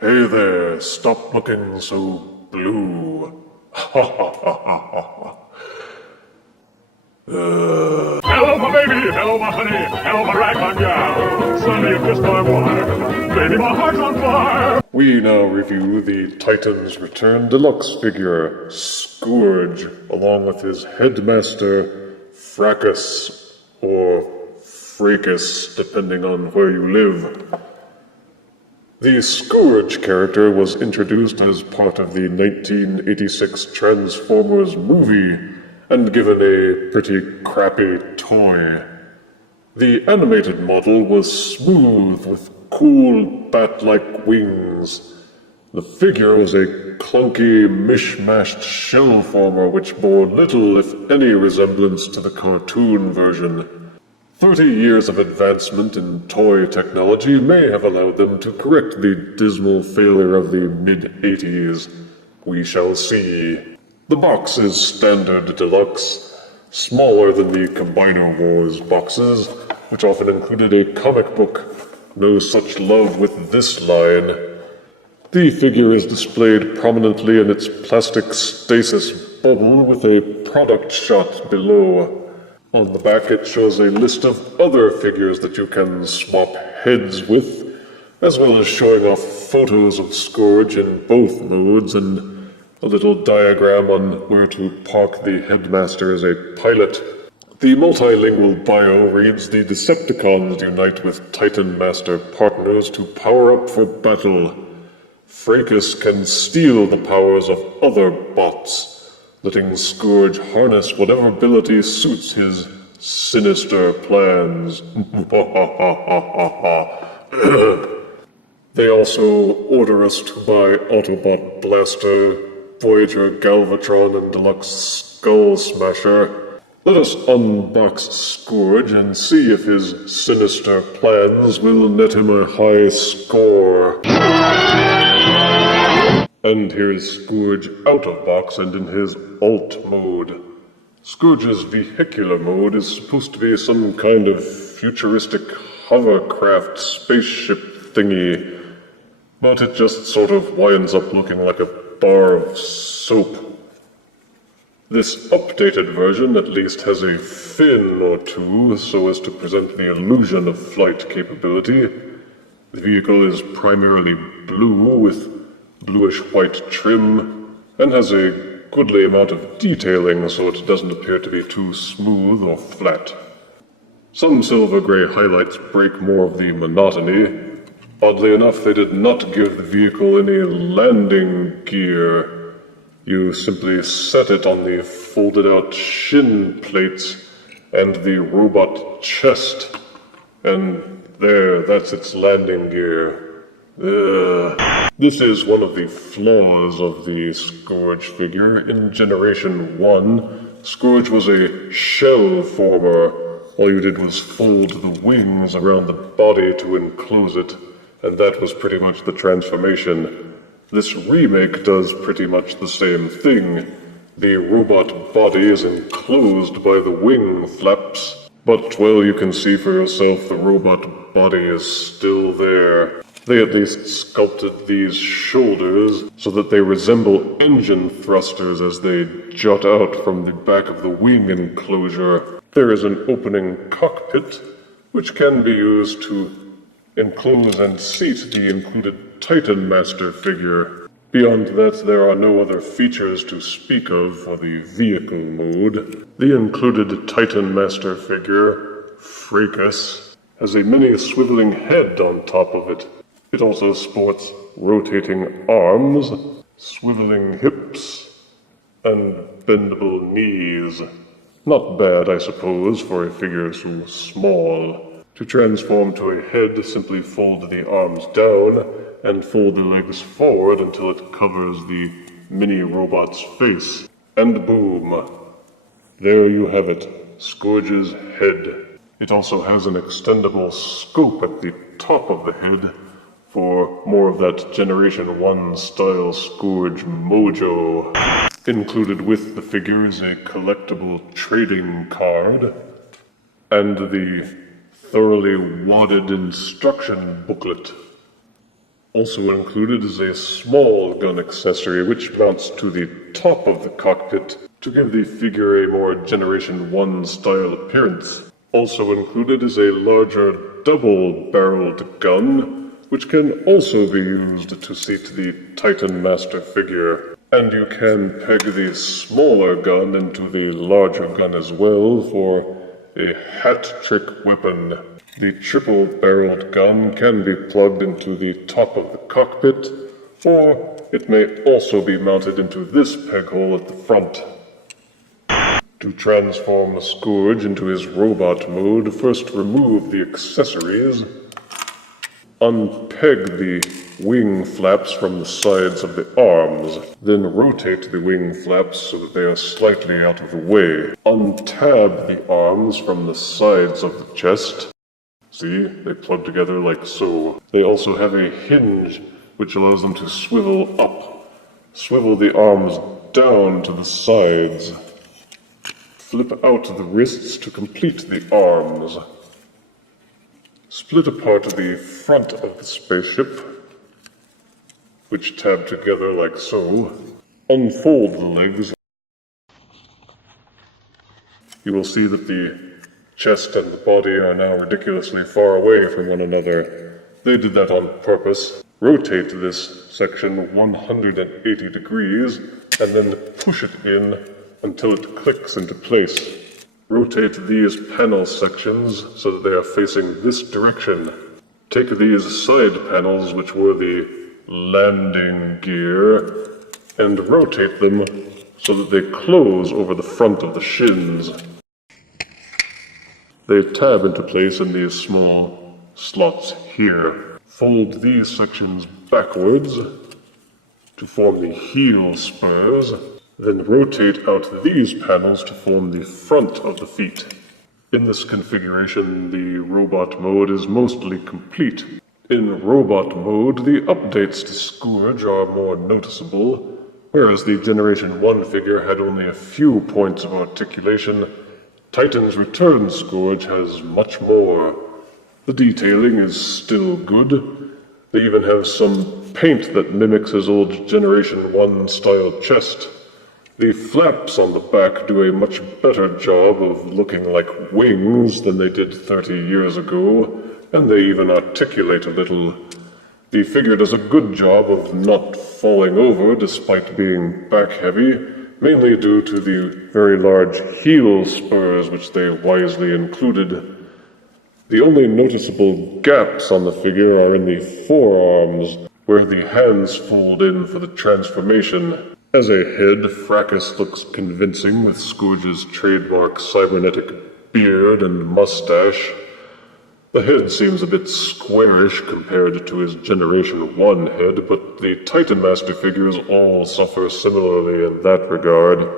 Hey there, stop looking so blue. Ha ha ha ha ha. Hello, my baby. Hello, my honey. Hello, my ragtime gal. Suddenly you kissed my wife. Baby, my heart's on fire. We now review the Titans Return Deluxe figure, Scourge, along with his headmaster, Fracas, or Fracas, depending on where you live. The Scourge character was introduced as part of the 1986 Transformers movie, and given a pretty crappy toy. The animated model was smooth with cool bat-like wings. The figure was a clunky, mishmashed shell former which bore little, if any, resemblance to the cartoon version. 30 years of advancement in toy technology may have allowed them to correct the dismal failure of the mid-80s. We shall see. The box is standard deluxe, smaller than the Combiner Wars boxes, which often included a comic book. No such love with this line. The figure is displayed prominently in its plastic stasis bubble with a product shot below. On the back it shows a list of other figures that you can swap heads with, as well as showing off photos of Scourge in both modes and a little diagram on where to park the headmaster as a pilot. The multilingual bio reads, "The Decepticons unite with Titan Master partners to power up for battle. Fracas can steal the powers of other bots, letting Scourge harness whatever ability suits his sinister plans." They also order us to buy Autobot Blaster, Voyager Galvatron, and Deluxe Skull Smasher. Let us unbox Scourge and see if his sinister plans will net him a high score. And here's Scourge out of box and in his alt mode. Scourge's vehicular mode is supposed to be some kind of futuristic hovercraft spaceship thingy, but it just sort of winds up looking like a bar of soap. This updated version at least has a fin or two so as to present the illusion of flight capability. The vehicle is primarily blue with bluish-white trim and has a goodly amount of detailing so it doesn't appear to be too smooth or flat. Some silver-gray highlights break more of the monotony. Oddly enough, they did not give the vehicle any landing gear. You simply set it on the folded-out shin plates and the robot chest. And there, that's its landing gear. This is one of the flaws of the Scourge figure. In Generation 1, Scourge was a shell former. All you did was fold the wings around the body to enclose it, and that was pretty much the transformation. This remake does pretty much the same thing. The robot body is enclosed by the wing flaps, but, well, you can see for yourself the robot body is still there. They at least sculpted these shoulders so that they resemble engine thrusters as they jut out from the back of the wing enclosure. There is an opening cockpit, which can be used to enclose and seat the included Titan Master figure. Beyond that, there are no other features to speak of for the vehicle mode. The included Titan Master figure, Fracas, has a mini swiveling head on top of it. It also sports rotating arms, swiveling hips, and bendable knees. Not bad, I suppose, for a figure so small. To transform to a head, simply fold the arms down and fold the legs forward until it covers the mini-robot's face. And boom. There you have it, Scourge's head. It also has an extendable scope at the top of the head for more of that Generation 1 style Scourge mojo. Included with the figure is a collectible trading card and the thoroughly wadded instruction booklet. Also included is a small gun accessory which mounts to the top of the cockpit to give the figure a more Generation 1 style appearance. Also included is a larger double-barreled gun, which can also be used to seat the Titan Master figure. And you can peg the smaller gun into the larger gun as well for a hat-trick weapon. The triple-barreled gun can be plugged into the top of the cockpit, or it may also be mounted into this peg hole at the front. To transform the Scourge into his robot mode, first remove the accessories, unpeg the wing flaps from the sides of the arms, then rotate the wing flaps so that they are slightly out of the way. Untab the arms from the sides of the chest. See, they plug together like so. They also have a hinge which allows them to swivel up. Swivel the arms down to the sides. Flip out the wrists to complete the arms. Split apart the front of the spaceship, which tab together like so. Unfold the legs. You will see that the chest and the body are now ridiculously far away from one another. They did that on purpose. Rotate this section 180 degrees, and then push it in until it clicks into place. Rotate these panel sections so that they are facing this direction. Take these side panels, which were the landing gear, and rotate them so that they close over the front of the shins. They tab into place in these small slots here. Fold these sections backwards to form the heel spurs. Then rotate out these panels to form the front of the feet. In this configuration, the robot mode is mostly complete. In robot mode, the updates to Scourge are more noticeable, whereas the Generation 1 figure had only a few points of articulation. Titan's Return Scourge has much more. The detailing is still good. They even have some paint that mimics his old Generation 1 style chest. The flaps on the back do a much better job of looking like wings than they did 30 years ago, and they even articulate a little. The figure does a good job of not falling over despite being back-heavy, mainly due to the very large heel spurs which they wisely included. The only noticeable gaps on the figure are in the forearms, where the hands fold in for the transformation. As a head, Fracas looks convincing with Scourge's trademark cybernetic beard and mustache. The head seems a bit squarish compared to his Generation 1 head, but the Titan Master figures all suffer similarly in that regard.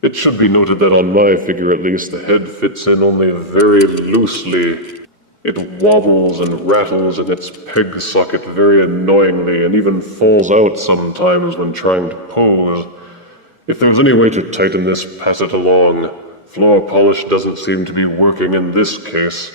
It should be noted that on my figure at least, the head fits in only very loosely. It wobbles and rattles in its peg socket very annoyingly and even falls out sometimes when trying to pose. If there's any way to tighten this, pass it along. Floor polish doesn't seem to be working in this case.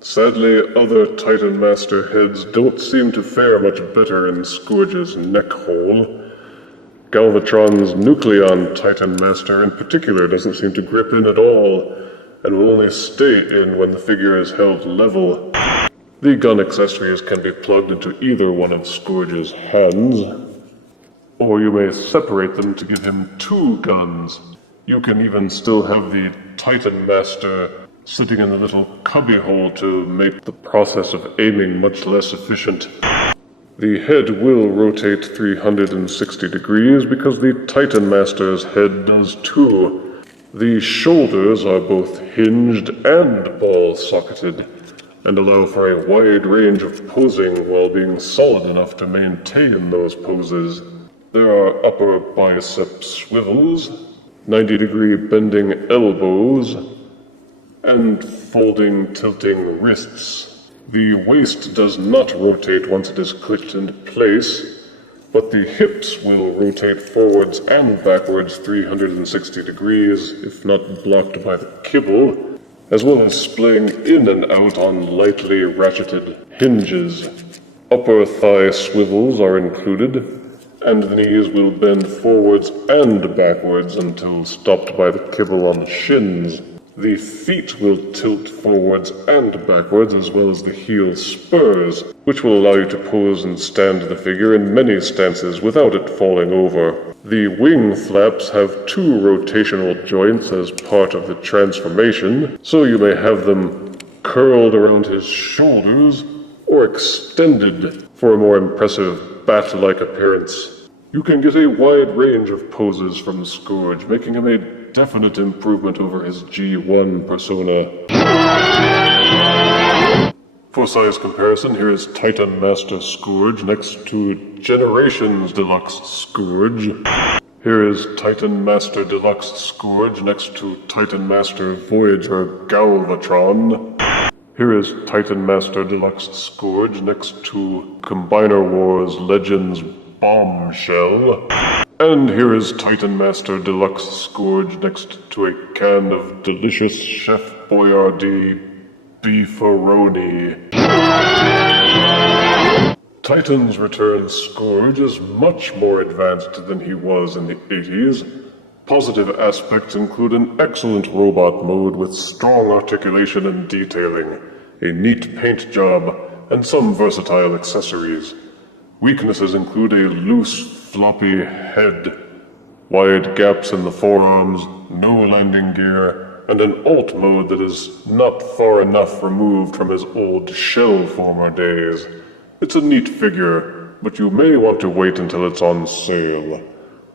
Sadly, other Titan Master heads don't seem to fare much better in Scourge's neck hole. Galvatron's Nucleon Titan Master in particular doesn't seem to grip in at all, and will only stay in when the figure is held level. The gun accessories can be plugged into either one of Scourge's hands, or you may separate them to give him two guns. You can even still have the Titan Master sitting in the little cubbyhole to make the process of aiming much less efficient. The head will rotate 360 degrees because the Titan Master's head does too. The shoulders are both hinged and ball-socketed, and allow for a wide range of posing while being solid enough to maintain those poses. There are upper bicep swivels, 90-degree bending elbows, and folding, tilting wrists. The waist does not rotate once it is clicked into place, but the hips will rotate forwards and backwards 360 degrees, if not blocked by the kibble, as well as splaying in and out on lightly ratcheted hinges. Upper thigh swivels are included, and the knees will bend forwards and backwards until stopped by the kibble on the shins. The feet will tilt forwards and backwards, as well as the heel spurs, which will allow you to pose and stand the figure in many stances without it falling over. The wing flaps have 2 rotational joints as part of the transformation, so you may have them curled around his shoulders or extended for a more impressive bat-like appearance. You can get a wide range of poses from the Scourge, making him a definite improvement over his G1 persona. For size comparison, here is Titan Master Scourge next to Generations Deluxe Scourge. Here is Titan Master Deluxe Scourge next to Titan Master Voyager Galvatron. Here is Titan Master Deluxe Scourge next to Combiner Wars Legends Bombshell. And here is Titan Master Deluxe Scourge next to a can of delicious Chef Boyardee beefaroni. Titan's Return Scourge is much more advanced than he was in the 80s. Positive aspects include an excellent robot mode with strong articulation and detailing, a neat paint job, and some versatile accessories. Weaknesses include a loose, floppy head, wide gaps in the forearms, no landing gear, and an alt mode that is not far enough removed from his old shell former days. It's a neat figure, but you may want to wait until it's on sale.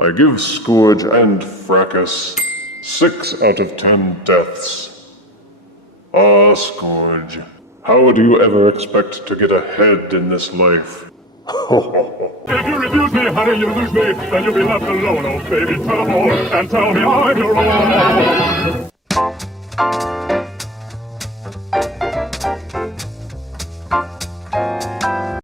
I give Scourge and Fracas 6 out of 10 deaths. Ah, Scourge, how do you ever expect to get ahead in this life? If you refuse me, honey, you lose me. Then you'll be left alone, oh baby. Tell them all and tell me I'm your own.